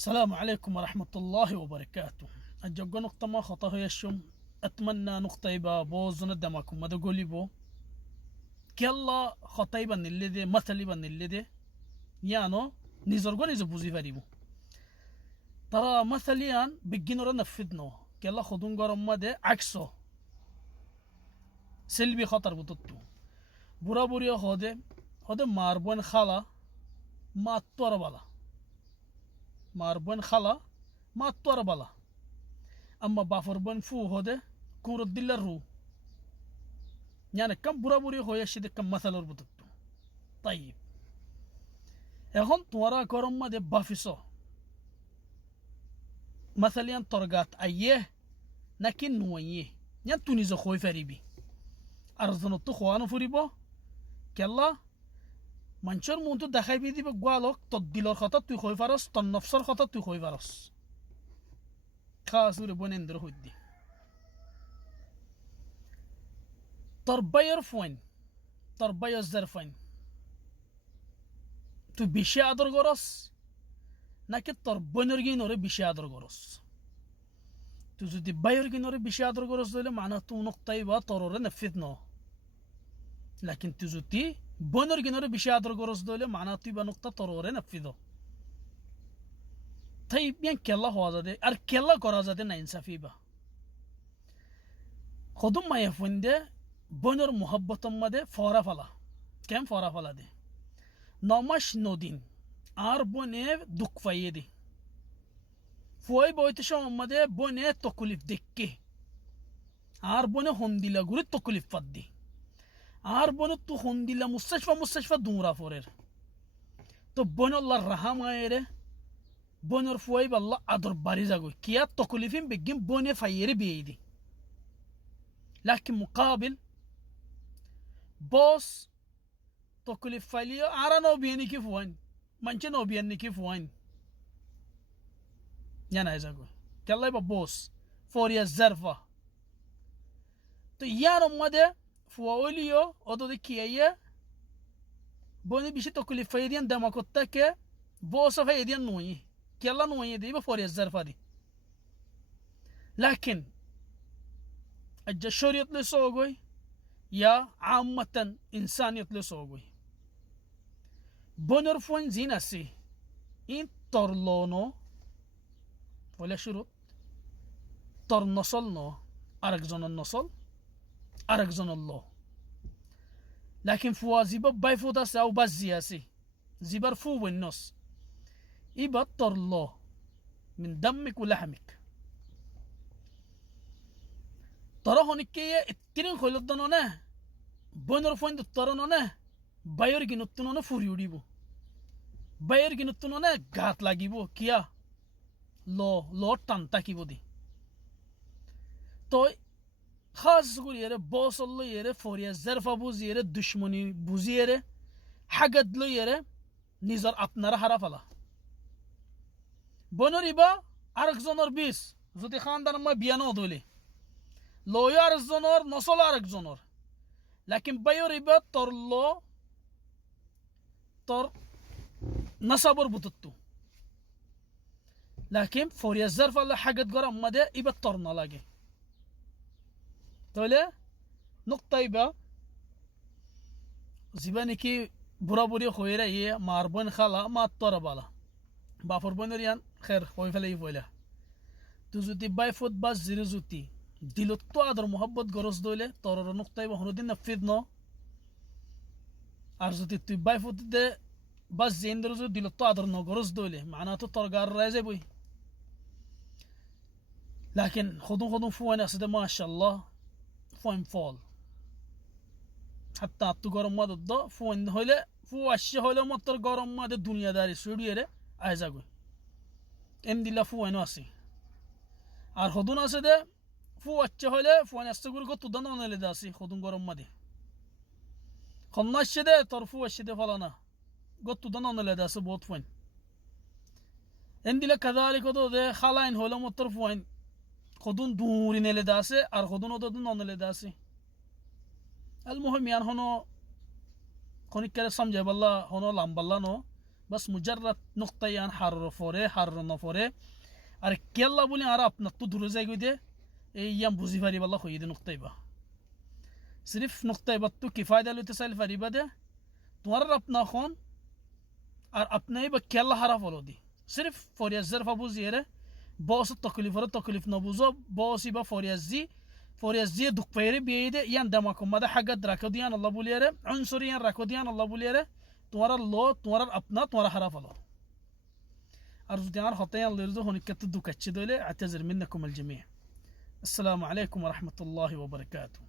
السلام عليكم ورحمة الله وبركاته. الجوجو نقطة ما خطأ هيشم. أتمنى نقطة يبقى بوزن دمكم ما تقولي بو كلا خطيبا اللي ده مثلي اللي ده يانو نيزرغو نيزبوزي فريبو ترى مثليا بيجينو نفذنو كلا خدون غرم ما ده عكسه سلبي خطر بتطو برا بريا هده ماربون خلا ما توربلا ماربون خلا ما توربلا أما بافربون فو هده كورو ديلرو يعني كم برا بريا هو يشيد كم مثل بتطو طيب এখন তোরা গরম মাদে বাফিস مثلا তরগাত আইয়ে নাকি নুয়ে ইয়ান তুনি যে খই ফারিবি আর জন তো খোয়ানো ফুরিব কেলা মানুষের মন তো দেখাইবি দিবে গোয়ালক তদ্দিলর কথা তুই খই ফারস তন নফসর কথা তুই খই ফারস খাসুরে বনেন্দ্র হইদি তোর বাইয়ের ফোন তোর বাইয়ের জারফাইন তুই বেশি আদর করস নাকি তোর বোনের গিনরে বেশি আদর করস তুই যদি বাইরের গিনরে বেশি আদর করস তাহলে মানা তুই নক্তাই বা তোরে নফিদ ন লাকিন তুই যদি বোনের গিনরে বেশি আদর করস তাহলে মানা তুই বা নক্তা তোরে নফিদ তাই বিয়ান কেলা হওয়া যাবে আর কেলা করা যাবে না ইনসাফি বা খদুম মায়া ফন্দে বোনের মোহাব্বতম মাদে ফরা ফালা কেম ফরা ফালা দে নমাস নদিন আর বনে দুঃখ পাইয়ে দি ফুয়াই বইতে সম্মাদে বনে তকলিফ দেখকে আর বনে হন্দিলা গুড়ি তকলিফ পাত দি আর বনে তো হন্দিলা মুস্তাশফা দুমরা ফরের তো বন আল্লাহ রাহামায়ের বনের ফুয়াই বাল্লাহ আদর বাড়ি যাগো কিয়া তকলিফিম বেগিম বনে ফাইয়েরে বিয়ে দি লাকি মুকাবিল বস تكلف فاليو عرانو بيني كيف وين منشنو بيني كيف وين يانا يزاقو كلا يبا بوس فوريا الزرفة تو يانو مدى فواليو odو دي كيايا بوني بيشي تكلف فايديان داما كتاك بوسا فايديان نوي كلا نوي دي يبا فوريا الزرفة دي لكن الجشور يطلي سوغوي يا عامة إنسان يطلي سوغوي بونر فون زين أسي إن ترلونو ولا شروط تر نصلنا أرجزون النصل أرجزون الله لكن فوازيبا بايفودا ساو بزياسي زبر فو بالنص إبا ترلو من دمك ولحمك ترى هونيك التنين خلطنا نه بونر فون ترى نه باير جنوتنا نه فوريوديبو باير جنوتنا نه غات لاگيبو كيا لو تانتا كيبو دي تو خاص غوريره بوس الله يره فوريا زرفا بوزيره دشمني بوزيره حقد له يره نظر اپنara حرفلا بونر يبا اركزونر 20 যদি খানদান মা বিয়ানো দলে لويار الزنور نصلارك زنور لكن بايور يبا ترلو تر نصبر بتطو لكن فوريا الزرف الله حاجة قرام مدى يبا ترنا لاقي تولي نقطة يبا زباني كي برابوري خويرا هي ماربون خلا ما تطربالا بافربون ريان خير خوي فلا يفولا تزوتي باي فوت باس زيرزوتي দিলত তো আদর মোহাব্বত গরজ দইলে তোর নুক্তাই হনুদিন নফিদ ন আর যদি তুই বাই ফুটিতে বাস জেন্দ্র যদি দিলত তো আদর ন গরজ দইলে মানা তো তোর গার রায় যাবই লাকিন খুদুম ফুয়ান আছে মাশাআল্লাহ ফুয়ান ফল হাত্তা আত্তু গরম মাদ দ ফুয়ান হইলে ফু আসছে হইলে মতর গরম মাদে দুনিয়াদারি সুড়িয়ে আয় যাগই এম দিলা ফুয়ান আছে আর হদুন আছে দে فو أتشهله فو أنا أستقول قط دنا أنا لداسي خدون قرم مدي خلنا الشدة طرفو الشدة فلانا قط دنا أنا لداسي بوت فين عندي لك كذلك هذا ده خلاين هلا مطرفوين خدون دورين لداسي أر خدون هذا دنا أنا لداسي المهم يعني هنا خوني كده سمجة بالله هنا لام بالله نو بس مجرد نقطة يعني حرر فوري حرر نفوري أركيلا بولي أرى أبنا تدور زي كده أيام بوزي فاري بالله خوي دي نقطة با صرف نقطة بتو كفاية لو تسأل فاري بده تمر أبنا خون أبنا يبقى كيلا حرف ولو دي صرف فوري الزرف أبو زيرة باس التكليف نبوزو باس يبقى فوري الزي دك فيري بيده ين دمكم ماذا حاجة دراكوديان الله بوليره عنصريان راكوديان الله بوليره تمر الله تمر أبنا تمر حرف الله أرجو ديار خطيان اللي يرزقون هون كتدو كتشدولي أعتذر منكم الجميع. السلام عليكم ورحمة الله وبركاته.